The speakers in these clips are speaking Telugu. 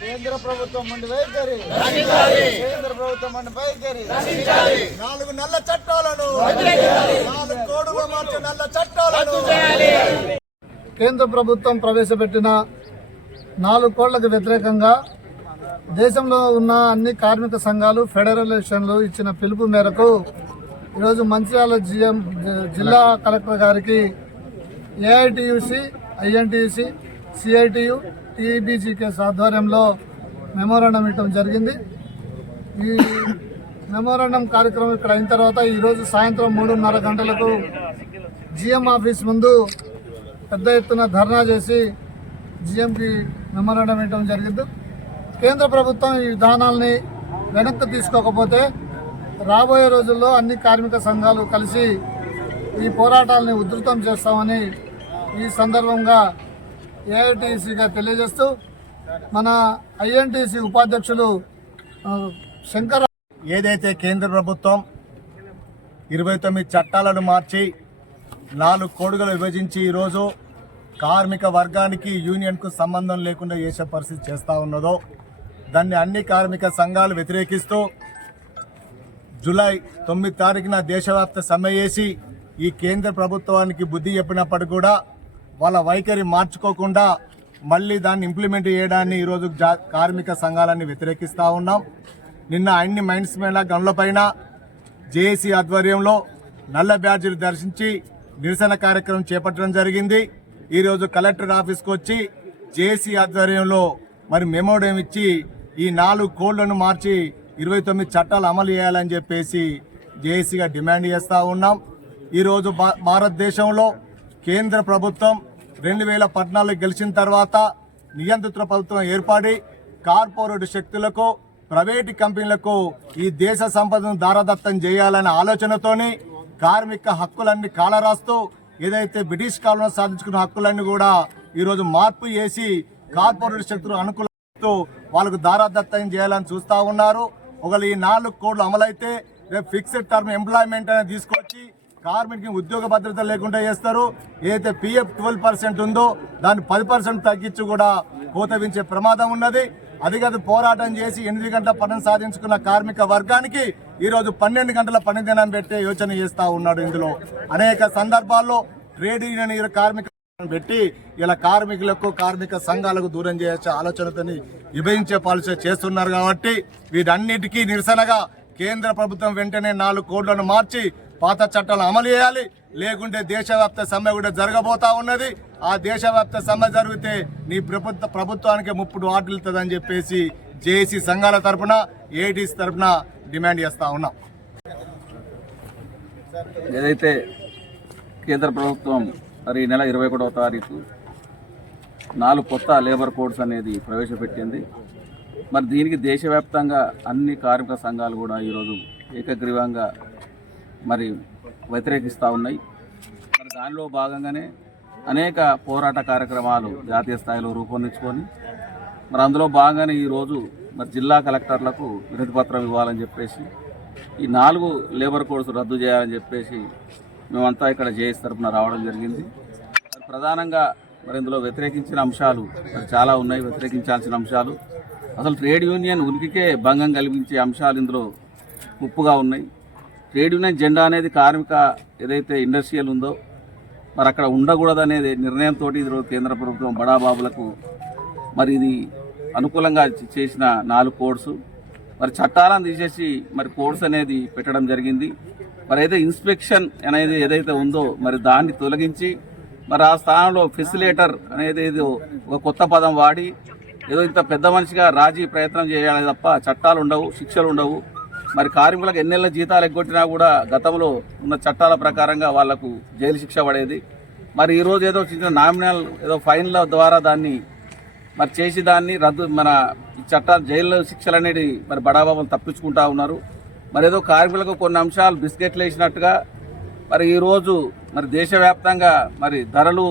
కేంద్ర ప్రభుత్వం మండి వైఖరి. కేంద్ర ప్రభుత్వం మండి వైఖరి. నాలుగు నల్ల చట్టాలను. నాలుగు కోడుగా మార్చే నల్ల చట్టాలను. కేంద్ర ప్రభుత్వం ప్రవేశపెట్టిన నాలుగు కోళ్ళకు వ్యతిరేకంగా దేశంలో ఉన్న అన్ని కార్మిక సంఘాలు ఫెడరేషన్లు ఇచ్చిన పిలుపు మేరకు ఈరోజు మంచిర్యాల జిఎం జిల్లా కలెక్టర్ గారికి ఏఐటియుసి ఐఎన్టీయూసి సిఐటియు టీబీజీకేస్ ఆధ్వర్యంలో మెమోరాండం ఇవ్వడం జరిగింది. ఈ మెమోరాండం కార్యక్రమం ఇక్కడ అయిన తర్వాత ఈరోజు సాయంత్రం మూడున్నర గంటలకు జిఎం ఆఫీస్ ముందు పెద్ద ఎత్తున ధర్నా చేసి జిఎంకి మెమోరాండం ఇవ్వడం జరిగింది. కేంద్ర ప్రభుత్వం ఈ విధానాల్ని వెనక్కి తీసుకోకపోతే రాబోయే రోజుల్లో అన్ని కార్మిక సంఘాలు కలిసి ఈ పోరాటాలని ఉధృతం చేస్తామని ఈ సందర్భంగా ఏఐటీసీగా తెలియజేస్తూ మన ఐఎన్టీసీ ఉపాధ్యక్షులు శంకర్ ఏదైతే కేంద్ర ప్రభుత్వం ఇరవై తొమ్మిది చట్టాలను మార్చి నాలుగు కోడుగలు విభజించి ఈరోజు కార్మిక వర్గానికి యూనియన్కు సంబంధం లేకుండా చేసే పరిస్థితి చేస్తూ ఉన్నదో దాన్ని అన్ని కార్మిక సంఘాలు వ్యతిరేకిస్తూ జూలై తొమ్మిది తారీఖున దేశవ్యాప్త సమ్మె చేసి ఈ కేంద్ర ప్రభుత్వానికి బుద్ధి చెప్పినప్పటికీ కూడా వాళ్ళ వైఖరి మార్చుకోకుండా మళ్ళీ దాన్ని ఇంప్లిమెంట్ చేయడాన్ని ఈరోజు జా కార్మిక సంఘాలన్నీ వ్యతిరేకిస్తూ ఉన్నాం. నిన్న అన్ని మైండ్స్ మేళ గనులపైన జేఏసీ ఆధ్వర్యంలో నల్ల బ్యాడ్జీలు దర్శించి నిరసన కార్యక్రమం చేపట్టడం జరిగింది. ఈరోజు కలెక్టర్ ఆఫీస్కి వచ్చి జేఏసీ ఆధ్వర్యంలో మరి మెమోడియం ఇచ్చి ఈ నాలుగు కోళ్ళను మార్చి ఇరవై తొమ్మిది చట్టాలు అమలు చేయాలని చెప్పేసి జేఏసీగా డిమాండ్ చేస్తూ ఉన్నాం. ఈరోజు భారతదేశంలో కేంద్ర ప్రభుత్వం రెండు వేల పద్నాలుగు గెలిచిన తర్వాత నియంత్రిత ప్రభుత్వం ఏర్పడి కార్పొరేట్ శక్తులకు ప్రైవేటు కంపెనీలకు ఈ దేశ సంపదను దారదత్తం చేయాలనే ఆలోచనతోని కార్మిక హక్కులన్నీ కాలరాస్తూ ఏదైతే బ్రిటిష్ కాలంలో సాధించుకున్న హక్కులన్నీ కూడా ఈరోజు మార్పు చేసి కార్పొరేట్ శక్తులు అనుకూలతో వాళ్ళకు దారాదత్తం చేయాలని చూస్తా ఉన్నారు. ఒకవేళ ఈ నాలుగు కోడ్లు అమలైతే రేపు ఫిక్స్డ్ టర్మ్ ఎంప్లాయ్మెంట్ అనేది తీసుకో కార్మికునికి ఉద్యోగ భద్రత లేకుండా చేస్తారు. ఏదైతే పిఎఫ్ ట్వెల్వ్ పర్సెంట్ ఉందో దాన్ని పది పర్సెంట్ తగ్గించి కూడా కోతవించే ప్రమాదం ఉన్నది. అది కాదు పోరాటం చేసి ఎనిమిది గంటల పనిని సాధించుకున్న కార్మిక వర్గానికి ఈరోజు పన్నెండు గంటల పని దినం పెట్టే యోచన చేస్తూ ఉన్నాడు ఇందులో. అనేక సందర్భాల్లో ట్రేడ్ యూనియన్ కార్మిక పెట్టి ఇలా కార్మికులకు కార్మిక సంఘాలకు దూరం చేసే ఆలోచనతోని విభజించే పాలసీ చేస్తున్నారు కాబట్టి వీటన్నిటికీ నిరసనగా కేంద్ర ప్రభుత్వం వెంటనే నాలుగు కోట్లను మార్చి పాత చట్టాలు అమలు చేయాలి. లేకుంటే దేశవ్యాప్త సమ్మె కూడా జరగబోతా ఉన్నది. ఆ దేశవ్యాప్త సమ్మె జరిగితే నీ ప్రభుత్వ ప్రభుత్వానికి ముప్పుడు వాటిల్తుందని చెప్పేసి జేఏసీ సంఘాల తరపున ఏటీసీ తరఫున డిమాండ్ చేస్తా ఉన్నాం. ఏదైతే కేంద్ర ప్రభుత్వం మరి ఈ నెల ఇరవై ఒకటవ తారీఖు నాలుగు కొత్త లేబర్ కోడ్స్ అనేది ప్రవేశపెట్టింది. మరి దీనికి దేశవ్యాప్తంగా అన్ని కార్మిక సంఘాలు కూడా ఈరోజు ఏకగ్రీవంగా మరి వ్యతిరేకిస్తూ ఉన్నాయి. మరి దానిలో భాగంగానే అనేక పోరాట కార్యక్రమాలు జాతీయ స్థాయిలో రూపొందించుకొని మరి అందులో భాగంగానే ఈరోజు మరి జిల్లా కలెక్టర్లకు వినతి పత్రం ఇవ్వాలని చెప్పేసి ఈ నాలుగు లేబర్ కోడ్స్ రద్దు చేయాలని చెప్పేసి మేమంతా ఇక్కడ జేఎస్ తరఫున రావడం జరిగింది. ప్రధానంగా మరి ఇందులో వ్యతిరేకించిన అంశాలు మరి చాలా ఉన్నాయి వ్యతిరేకించాల్సిన అంశాలు. అసలు ట్రేడ్ యూనియన్ ఉనికికే భంగం కల్పించే అంశాలు ఇందులో ముప్పుగా ఉన్నాయి. ట్రేడ్ యూనియన్ జెండా అనేది కార్మిక ఏదైతే ఇండస్ట్రియల్ ఉందో మరి అక్కడ ఉండకూడదు అనేది నిర్ణయంతో ఈరోజు కేంద్ర ప్రభుత్వం బడాబాబులకు మరి ఇది అనుకూలంగా చేసిన నాలుగు కోడ్స్. మరి చట్టాలను తీసేసి మరి కోడ్స్ అనేది పెట్టడం జరిగింది. మరి అయితే ఇన్స్పెక్షన్ అనేది ఏదైతే ఉందో మరి దాన్ని తొలగించి మరి ఆ స్థానంలో ఫెసిలేటర్ అనేది ఏదో ఒక కొత్త పదం వాడి ఏదో ఇంత పెద్ద మనిషిగా రాజీ ప్రయత్నం చేయాలి తప్ప చట్టాలు ఉండవు శిక్షలు ఉండవు. మరి కార్మికులకు ఎన్నెళ్ళ జీతాలు ఎగ్గొట్టినా కూడా గతంలో ఉన్న చట్టాల ప్రకారంగా వాళ్ళకు జైలు శిక్ష పడేది. మరి ఈరోజు ఏదో చిన్న నామినల్ ఏదో ఫైన్ల ద్వారా దాన్ని మరి చేసి దాన్ని రద్దు మన చట్టాలు జైల్లో శిక్షలు అనేది మరి బడాబాబులు తప్పించుకుంటా ఉన్నారు. మరి ఏదో కార్మికులకు కొన్ని అంశాలు బిస్కెట్లు వేసినట్టుగా మరి ఈరోజు మరి దేశవ్యాప్తంగా మరి ధరలు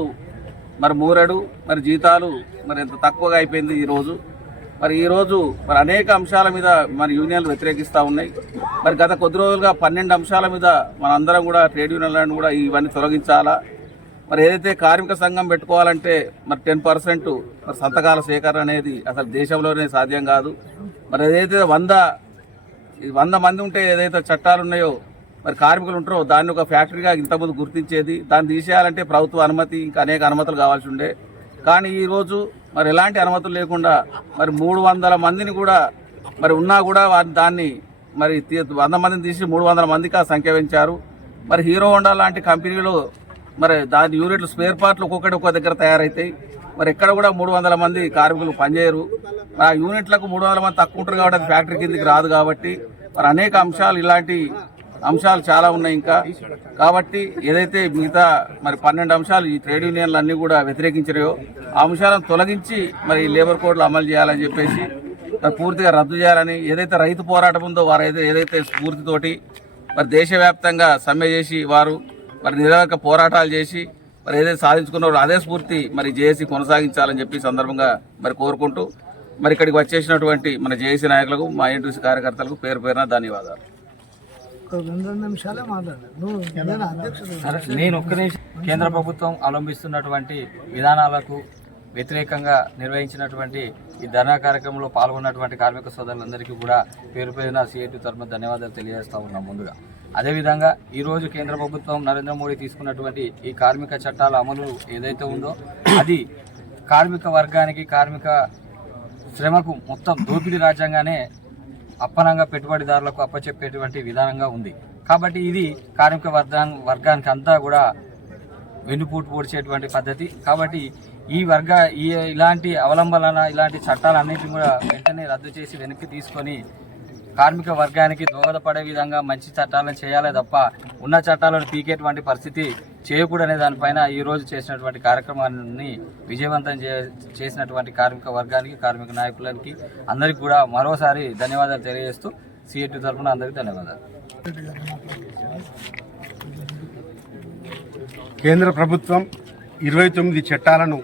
మరి మూరడు మరి జీతాలు మరి ఎంత తక్కువగా అయిపోయింది ఈరోజు మరి ఈరోజు మరి అనేక అంశాల మీద మరి యూనియన్లు వ్యతిరేకిస్తూ ఉన్నాయి. మరి గత కొద్ది రోజులుగా పన్నెండు అంశాల మీద మనందరం కూడా ట్రేడ్ యూనియన్లను కూడా ఇవన్నీ తొలగించాలా? మరి ఏదైతే కార్మిక సంఘం పెట్టుకోవాలంటే మరి టెన్ పర్సెంట్ మరి సంతకాల సేకరణ అనేది అసలు దేశంలోనే సాధ్యం కాదు. మరి ఏదైతే వంద ఈ వంద మంది ఉంటే ఏదైతే చట్టాలు ఉన్నాయో మరి కార్మికులు ఉంటారో దాన్ని ఒక ఫ్యాక్టరీగా ఇంతకుముందు గుర్తించేది దాన్ని తీసేయాలంటే ప్రభుత్వ అనుమతి ఇంకా అనేక అనుమతులు కావాల్సి ఉండే. కానీ ఈరోజు మరి ఎలాంటి అనుమతులు లేకుండా మరి మూడు వందల మందిని కూడా మరి ఉన్నా కూడా దాన్ని మరి వంద మందిని తీసి మూడు వందల మందికి ఆ సంఖ్య పెంచారు. మరి హీరో హోండా లాంటి కంపెనీలు మరి దాని యూనిట్లు స్పేర్ పార్ట్లు ఒక్కొక్కటి ఒక్క దగ్గర తయారవుతాయి మరి ఎక్కడ కూడా మూడు వందల మంది కార్మికులు పనిచేయరు. మరి ఆ యూనిట్లకు మూడు వందల మంది తక్కువ ఉంటారు కాబట్టి అది ఫ్యాక్టరీ కిందికి రాదు కాబట్టి మరి అనేక అంశాలు ఇలాంటి అంశాలు చాలా ఉన్నాయి ఇంకా. కాబట్టి ఏదైతే మిగతా మరి పన్నెండు అంశాలు ఈ ట్రేడ్ యూనియన్లు అన్నీ కూడా వ్యతిరేకించినాయో ఆ అంశాలను తొలగించి మరి లేబర్ కోడ్లు అమలు చేయాలని చెప్పేసి మరి పూర్తిగా రద్దు చేయాలని ఏదైతే రైతు పోరాటం ఉందో వారు ఏదైతే స్ఫూర్తితోటి మరి దేశవ్యాప్తంగా సమ్మె చేసి వారు మరి నిరవక పోరాటాలు చేసి మరి ఏదైతే సాధించుకున్నారో అదే స్ఫూర్తి మరి జేఏసీ కొనసాగించాలని చెప్పి సందర్భంగా మరి కోరుకుంటూ మరి ఇక్కడికి వచ్చేసినటువంటి మన జేఏసీ నాయకులకు మా ఎన్టీసీ కార్యకర్తలకు పేరు పేరున ధన్యవాదాలు. నేను ఒక్క నిమిషం కేంద్ర ప్రభుత్వం అవలంబిస్తున్నటువంటి విధానాలకు వ్యతిరేకంగా నిర్వహించినటువంటి ఈ ధర్నా కార్యక్రమంలో పాల్గొన్నటువంటి కార్మిక సోదరులందరికీ కూడా పేరు పేరున సిఐటి తరఫున ధన్యవాదాలు తెలియజేస్తా ఉన్నాం ముందుగా. అదేవిధంగా ఈరోజు కేంద్ర ప్రభుత్వం నరేంద్ర మోడీ తీసుకున్నటువంటి ఈ కార్మిక చట్టాల అమలు ఏదైతే ఉందో అది కార్మిక వర్గానికి కార్మిక శ్రమకు మొత్తం దోపిడీ రాజ్యాంగానే అప్పనంగా పెట్టుబడిదారులకు అప్పచెప్పేటువంటి విధానంగా ఉంది. కాబట్టి ఇది కార్మిక వర్గా వర్గానికి అంతా కూడా వెన్నుపూటు పొడిచేటువంటి పద్ధతి. కాబట్టి ఈ వర్గ ఈ ఇలాంటి అవలంబన ఇలాంటి చట్టాలన్నింటినీ కూడా వెంటనే రద్దు చేసి వెనక్కి తీసుకొని కార్మిక వర్గానికి దోహదపడే విధంగా మంచి చట్టాలను చేయాలి తప్ప ఉన్న చట్టాలను పీకేటువంటి పరిస్థితి చేయకూడనే దానిపైన ఈ రోజు చేసినటువంటి కార్యక్రమాన్ని విజయవంతం చే- చేసినటువంటి కార్మిక వర్గానికి కార్మిక నాయకులకి అందరికీ కూడా మరోసారి ధన్యవాదాలు తెలియజేస్తూ సిఐటి తరఫున అందరికీ ధన్యవాదాలు. కేంద్ర ప్రభుత్వం ఇరవై తొమ్మిది చట్టాలను